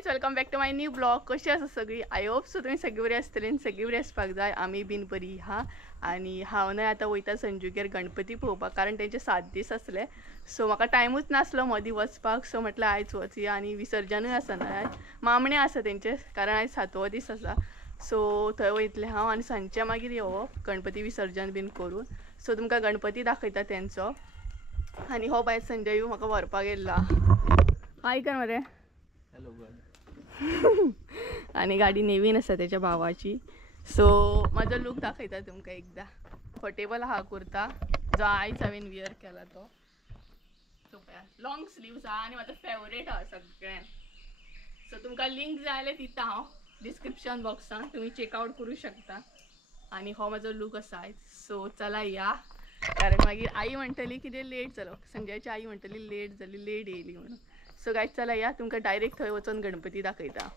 Guys welcome back to my new blog. कशी आसा सगळी? आय होप सो तुम्ही सगळी बरी आसतली, सगळी बरी आसपाक जाय. आमी बीन बरी हा. आणि हांव न्हय आतां वयता संजूगेर गणपती पळोवपाक, कारण तेंचे 7 दीस आसले. सो म्हाका टायमूच नासलो मदीं वचपाक. सो म्हटलें आयज वचया. आनी विसर्जनूय आसा न्हय आयज, मामणे आसा तेंचे, कारण आयज 7वो दीस आसा. सो थंय वयतलें हांव आनी सांजचें मागीर येवप गणपती विसर्जन बीन करून. सो तुमकां गणपती दाखयता तेंचो. आनी हो बाय संजय म्हाका व्हरपाक येयला. हाय कर मरे. आणि गाडी नेवीन आसा त्याच्या भावाची. सो माझा लूक दाखयता तुमकां एकदा. कम्फर्टेबल हा कुर्ता जो आयज हांवें वियर केला तो. सो लॉंग स्लीव्स हा आनी म्हाजो फेवरेट हा सगळ्यान. सो तुमकां लिंक जाय जाल्यार दिता हांव डिस्क्रिप्शन बॉक्सान, तुम्ही चेकआउट करू शकता. आणि हो माझो लूक आसा आयज. सो चला या, कारण मागीर आई म्हणटली कितें लेट जालो. संजयची आई म्हणटली लेट जाली, लेट येयली म्हणून. सो गायज चला या, तुमकां डायरेक्ट थंय वचून गणपती दाखयता.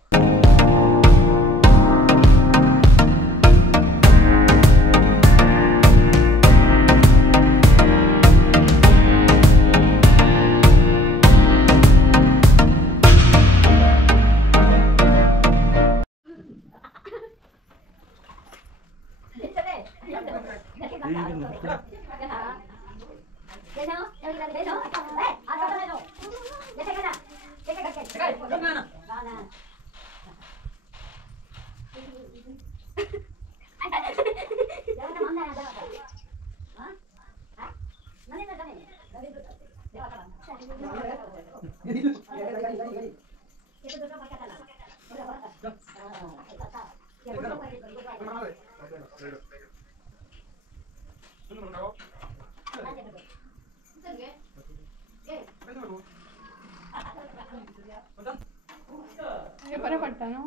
बरं पडता ना.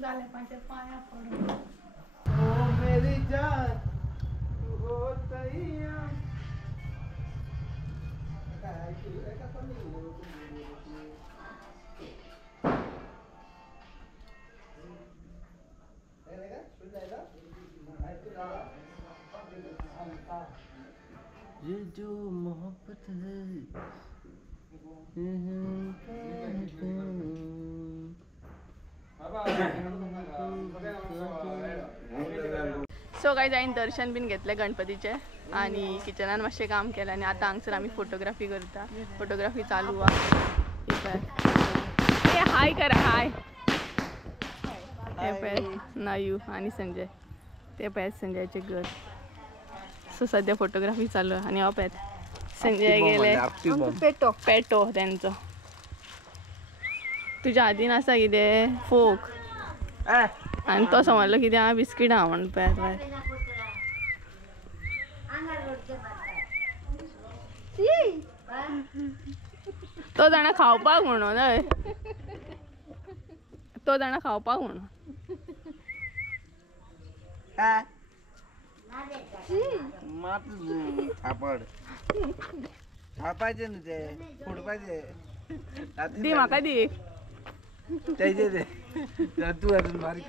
झाले माझ्या पाया पडून. ओ मेरी जान तू हो तैया. ये जो मोहब्बत है. सो गायज हांवें दर्शन बीन घेतलें गणपतीचें आनी किचनान मातशें काम केलें. आनी आतां हांगसर आमी फोटोग्राफी करता. फोटोग्राफी चालू आहा. ए हाय करा, हाय. हे पळय नायू आनी संजय, ते पळय संजयाचे घर. सो सध्या फोटोग्राफी चालू आहा. आनी हो पळय संजय गेले पेटो पेटो तेंचो. तुज्या हातीन आसा कितें फोक, आनी तो समजलो कितें हांव बिस्कीट आहा म्हणून. पळय तो जाणा खावपाक म्हणून. हय तो जाणा खावपाक म्हणून. थापड थापायचे न्हू ते, फोडपायचे. दी म्हाका दी. त्याचे ते तू अजून बारीक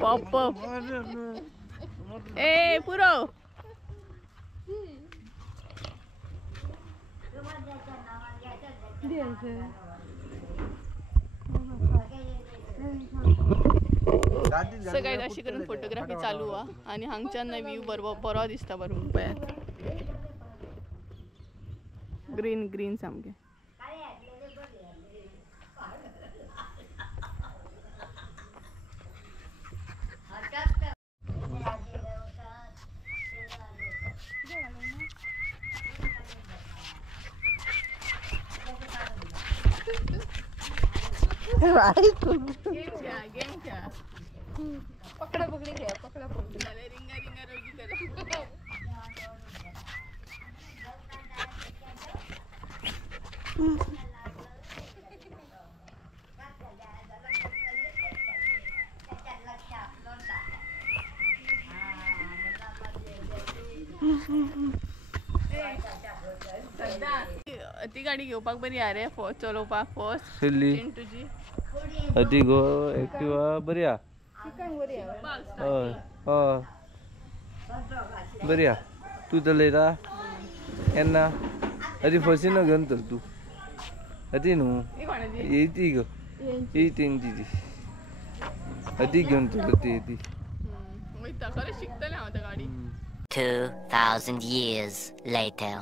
पॉप ए पुरो. सगळ्यात अशी करून फोटोग्राफी चालू हा. आणि हांगच्यान व्ह्यू बरो दिसता. बरोबर पळयात ग्रीन ग्रीन सामकें. गेम खेळा. पकडा पकडी खेळ, पकडा पकडी. झाले रिंगा रिंगा रोगी करा. ती गाडी घेवपाक बरी हा रे, चलोवपाक फर्स्ट तुझी अदी गो एक्टिवा बरी हा. हय हय बरी हा. तू चलयता केन्ना अदी फसी न घेवन तर तू अदी न्हू येती गो ही तेंची ती अदी घेवन तर ती येती. खरें शिकतलें हांव त्या गाडी. 2,000 years later.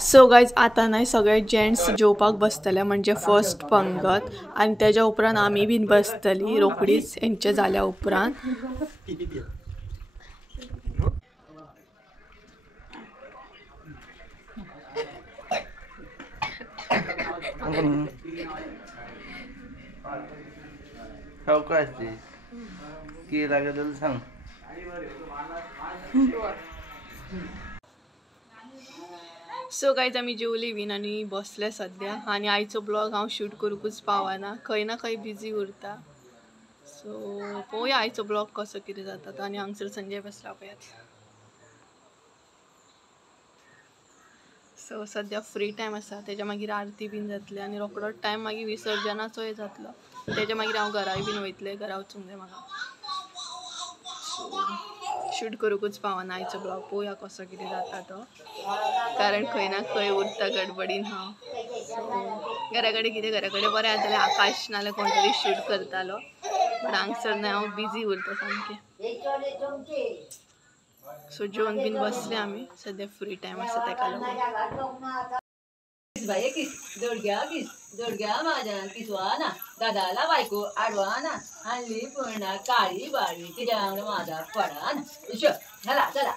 सो गायज आता नाही सगळे जेंट्स जेवपाक बसतले म्हणजे फर्स्ट पंगत आणि त्याच्या उपरांत आमी बीन बसतली रोकडीच हेंचे जाल्या उपरांत. काय असते की लागेल सांग. सो गायज आमी जेवली बीन आनी बसले सद्या आनी आयचो ब्लॉग हांव शूट करूंकूच पावना, खंय ना खंय बिजी उरता. सो पळोवया आयचो ब्लॉग कसो कितें जाता तो. आनी हांगसर संजय बसला पळयात. सो सद्या फ्री टायम आसा, तेच्या मागीर आरती बीन जातली आनी रोखडोच टायम मागीर विसर्जनाचोय जातलो. तेच्या मागीर हांव घराय बीन वयतलें, घरा वचूंक जाय म्हाका. शूट करूंकूच पावना आयचो ब्लॉग. पळोवया कसो कितें जाता तो, कारण खंय ना खंय उरता गडबडीन हांव. सो घरा कडेन कितें घरा कडेन बरें जातालें आकाश नाल्यार कोण तरी शूट करतालो, बट हांगसर न्हय हांव बिजी उरता सामकें. सो जेवन बीन बसले आमी, सद्या फ्री टायम आसा तेका लागून. जोडग्या माझ्या किसवाना दादाला बायको आडवाना हल्ली पूर्ण काळी बाळी तिच्या माझा पडाना. चला चला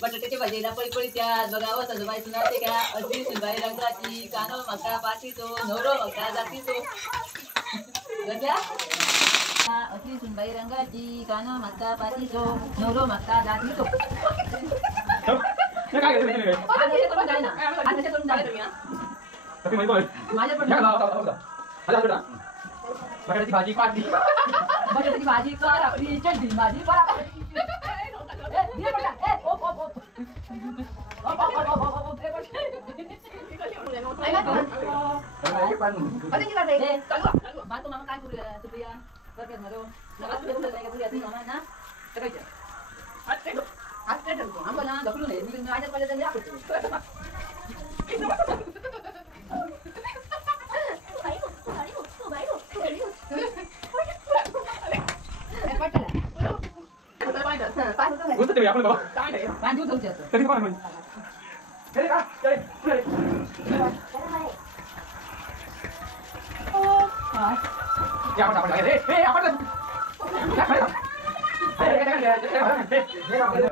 बटाट्याच्या भाजीला पळी त्यात बघा वसंत बाई सुना ते घ्या. अगदी सुनबाई रंगाची कानो मका पातीचो नवरो मका जातीचो. अगदी सुनबाई रंगाची कानो मका पातीचो नवरो मका जातीचो. बटाट्याची भाजी काढली, बटाट्याची भाजी कर आपली चटणी भाजी मामा काय करूया सुप्रिया करत ना आम्हाला ढकलू नये. मी माझ्या कॉलेजला दाखवतो.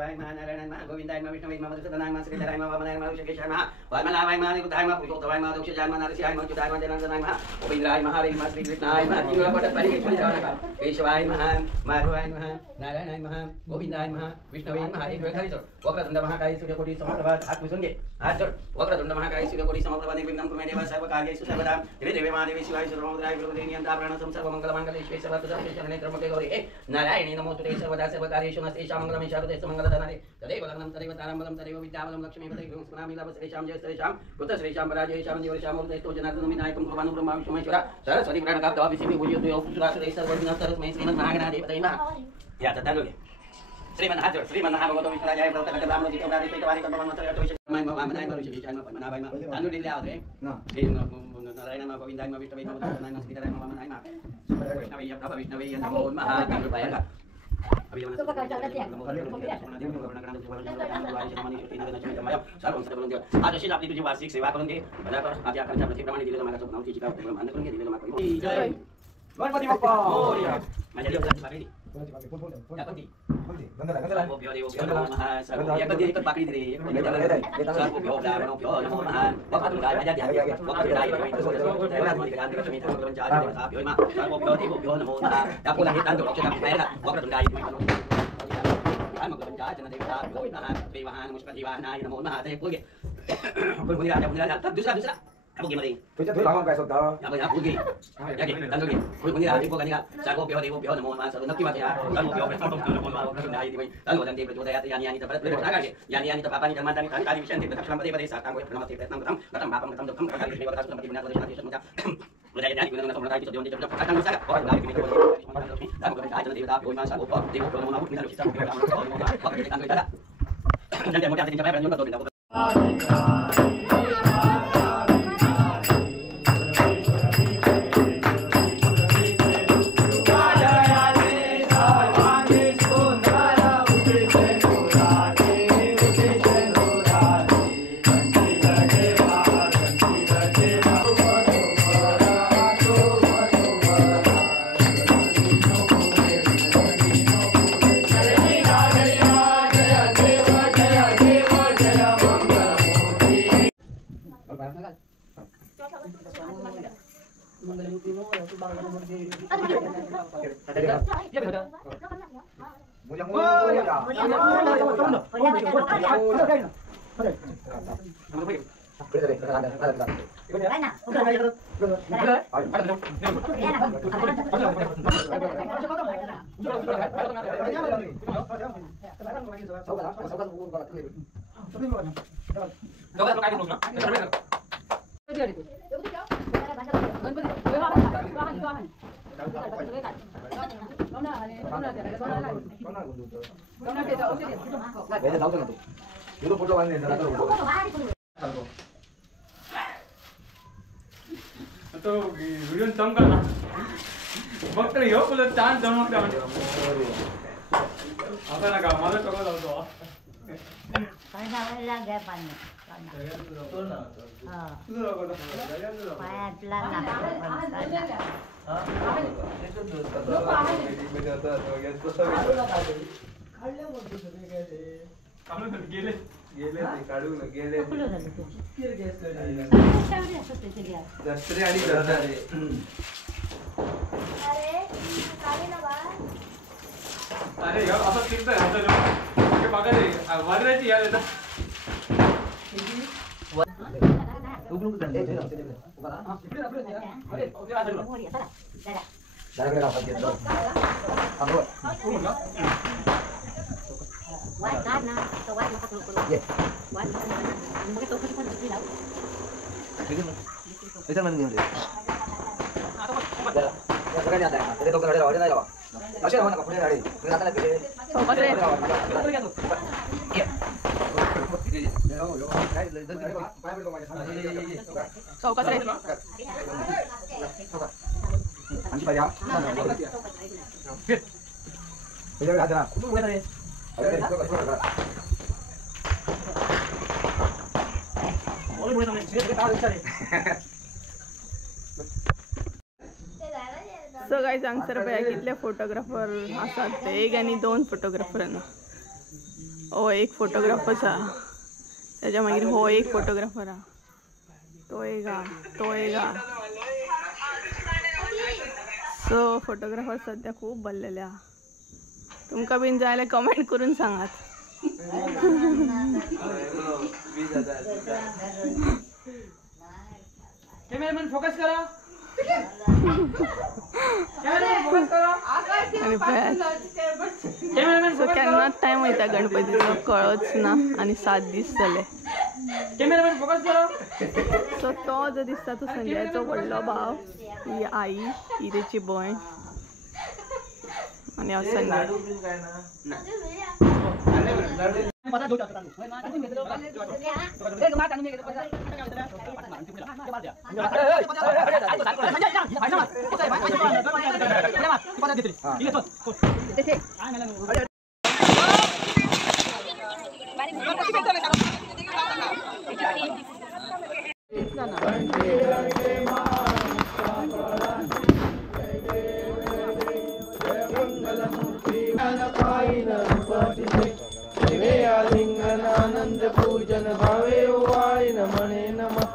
केशवाय नमः नारायणाय नमः गोविंदाय नमः विष्णवे नमः मधुसूदनाय नमः श्रीधराय नमः वामनाय नमः ऋषिकेशाय नमः वामनाय नमः निरुद्धाय नमः पुरुषोत्तमाय नमः दक्षिणाय नमः नरसिंहाय नमः जुदाय नमः जनार्दनाय नमः गोविंदाय नमः हरे नमः श्रीकृष्णाय नमः केशवाय नमः माधवाय नमः नारायणाय नमः गोविंदाय नमः विष्णवे नमः एक वेळ खाली चढ वक्रतुंड महाकाय सूर्यकोटी समप्रभा हात पुसून घे हात चढ वक्रतुंड महाकाय सूर्यकोटी समप्रभा निर्विघ्नं कुरु मे देव सर्व कार्येषु सर्वदा देवी देवी महादेवी शिवाय सर्वमंगलाय गुरुदेवी नियंत्रणं सर्व मंगलमांगल्ये शिवे सर्वार्थ शरणे त्र्यंबके गौरी हे नारायणी नमोस्तुते सर्वदा सर्व कार्येषु नमस्तेषां मंगलमे शारदे मंगलधनारे तदेव लग्नं तदेव तारंबलं तदेव विद्याबलं लक्ष्मीपते गुरुस्मरामि लाभश्रेषां जयश्रेषां पुत्रश्रेषां पराजयेषां जीवश्रेषां मूर्तैस्तो जनार्दनं विनायकं भगवान् ब्रह्मा विष्णुमेश्वर सरस्वती प्रणकाप्तवा विसिद्धि पूजयतु सुरासुरे सर्वविघ्नं सर्वस्मै श्रीमन्महागणाधिपतये नमः या तदालोके श्रीमन्महाभगवतो विष्णुराजाय प्रवतकलामो जितवारि पेटवारि कर्ममन्त्रय विषयमय वामनाय ऋषिकेशाय नमः पद्मनाभाय नमः तांदूळ दिले आहोत श्री नारायण नमः गोविंदाय नमः विष्णवे नमः मधुसूदनाय नमः श्रीधराय नमः वामनाय नमः विष्णवे प्रभ विष्णवे नमो नमः तांदूळ पायाला आज आपली तुझी वार्षिक सेवा करून घे माझ्या आकांक्षा प्रथेप्रमाणे दिलेलं माझ्या स्वप्नावची चिका मान्य करून घे दिलेलं माझं गणपती बाप्पा माझ्या देवताची पाकळी पाकळी दिली दुसरा Aku gimana ini? Kita tuh lama guys, sudah. Ya banyak pergi. Ya gitu, dan lagi. Kulit ini ada bukan ya. Saya kopi namo mas, nanti mati ya. Lalu kopi foto namo mas, nanti di mana? Lalu nanti berjuang ya, yani tempat berjuang ya. Yani tempat apa nih teman tadi kali bisa nanti tetap selama pada saat aku pernah mati Vietnam datang bapak datang kali ini waktu tempat di mana kalau nanti semua. Udah jadi guna nonton lagi video dia akan bisa. Oh, lagi ini kalau dan bukan aja nanti kita poin masa opo, di opo namo kita bisa kita kan kita. Dan dia mau jadi capek juga tuh kita. तो video तम करना बघ यो बोलत छान जमवता म्हणजे आता ना कामाला सगळं लावतो पाण्याला घ्या पाणी पायातला गेले गेले काढून गेले दसरे आणि दसरे अरे यार असं किती आहे हे बघा रे वादराची यार येतात सो गाइस हांगसर पळय कितले फोटोग्राफर आसात ते एक आनी दोन फोटोग्राफरांना हो एक फोटोग्राफर्स हा, त्याच्या मागीर हो एक फोटोग्राफर हा, तो एक हा, तो एक हा. सो फोटोग्राफर सध्या खूप भरलेले हा. तुमका बीन जायला कमेंट करून सांगात. कॅमेरामॅन फोकस करा. आणि सो केन्ना टाइम वयता गणपतीचो कळच ना आणि 7 दीस जाले. कॅमेरामॅन फोकस करा. सो तो जो दिसता तो संजयाचो व्हडलो भाव, ही आई, ही तेची भयण आणि हांव संजय. आनंद पूजन भावे वाय नमणे नमः.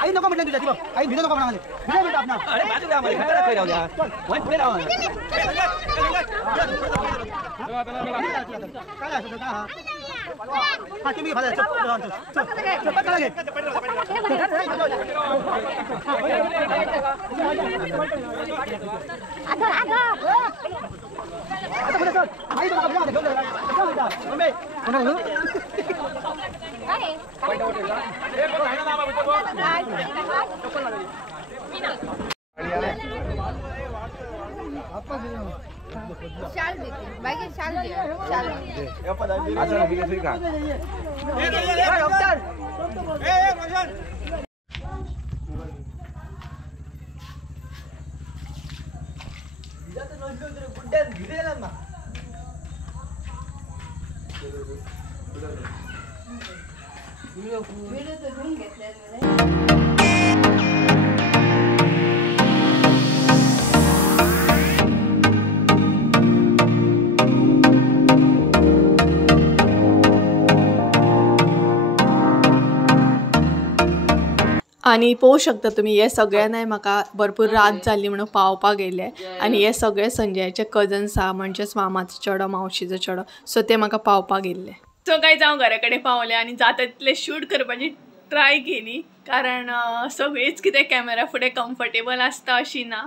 आई नको म्हटलं तुझ्या आई भिजू नको म्हणा. अरे बाजूला मध्ये खतरा खाई राहू द्या. वन पुढे राहू. काय असं का हा तुम्ही खाला चल चल पटकन लागे. आता पुढे चल. आई नको म्हणा घेऊन जा. मम्मी कोण घेऊ? शाल देते बाकी शाल दे शाल अच्छा ठीक आहे का. आणि पळोवंक शकता तुम्ही हे सगळ्यांनाय म्हाका भरपूर रात जाल्ली म्हणून पावपाक गेले आणि हे सगळे संजयाचे कजन्स आहा म्हणजेच मामाचो चेडो मावशीचो चेडो सो ते म्हाका पावपाक गेल्ले. सो गायज हांव घरा कडेन पावलें आनी जाता तितलें शूट करपाची ट्राय केली कारण सगळीच कितें कॅमेरा फुडें कम्फर्टेबल आसता अशी ना.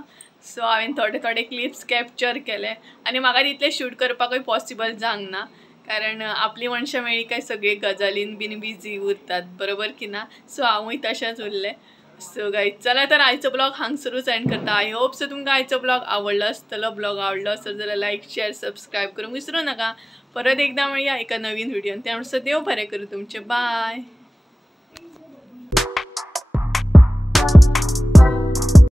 सो हांवें थोडे क्लिप्स कॅप्चर केले आनी म्हाका तितलें शूट करपाकूय पॉसिबल जावंक ना कारण आपली मनशां मेळ्ळी काय सगळी गजालीन बीन बिजी उरतात बरोबर की ना. सो हांवूय तशेंच उरलें. सो गायज चला तर आयचो ब्लॉग हांगसरूच एंड करता. आय होप सो तुमकां आयचो ब्लॉग आवडलो आसतलो. ब्लॉग आवडलो आसत जाल्यार लायक शेअर सबस्क्राईब करूंक विसरू नका. परत एकदा मेळुया एका नवीन व्हिडिओन. त्या म्हणसर देव बरें करूं तुमचें. बाय.